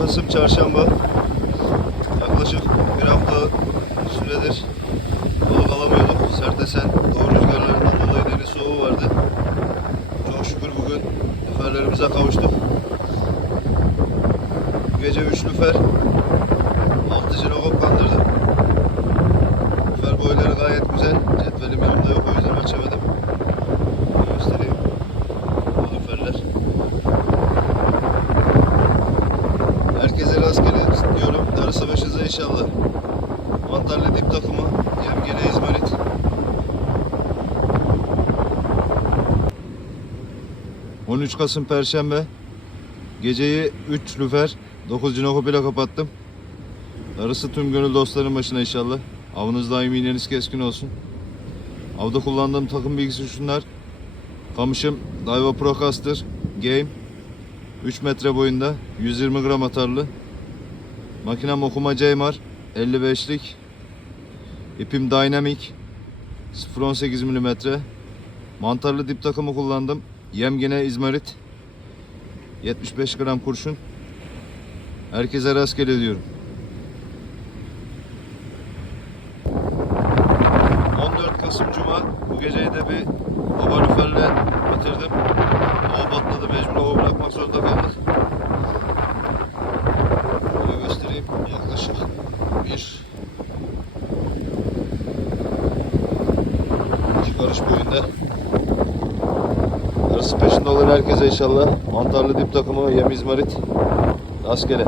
Kasım Çarşamba. Yaklaşık bir hafta süredir balık alamıyorduk. Sertesen doğu rüzgarlarından dolayı deniz soğuğu vardı. Çok şükür bugün lüferlerimize kavuştuk. Gece 3 lüfer, 6 jinokop kandırdım. İnşallah. Mantarlı dip takımı. Yemgene İzmarit. ...13 Kasım Perşembe... ...geceyi 3 lüfer... ...9 cinokop ile kapattım. Darısı tüm gönül dostların başına inşallah. Avınız daim iğneniz keskin olsun. Avda kullandığım takım bilgisi şunlar. Kamışım Daiwa Procaster Game 3 metre boyunda 120 gram atarlı. Makinem okuma Ceymar 55'lik. İpim Dynamic 0.18 mm. Mantarlı dip takımı kullandım. Yem gene İzmarit. 75 gram kurşun. Herkese rastgele diyorum. 14 Kasım Cuma. Bu geceyi de bir baba lüferle bitirdim. Hava patladı mecbur hava bırakmak zorunda kaldık. Şöyle göstereyim. Yaklaşık bir iki karış boyunda. Arası peşinde olan herkese inşallah mantarlı dip takımı yem izmarit rastgele.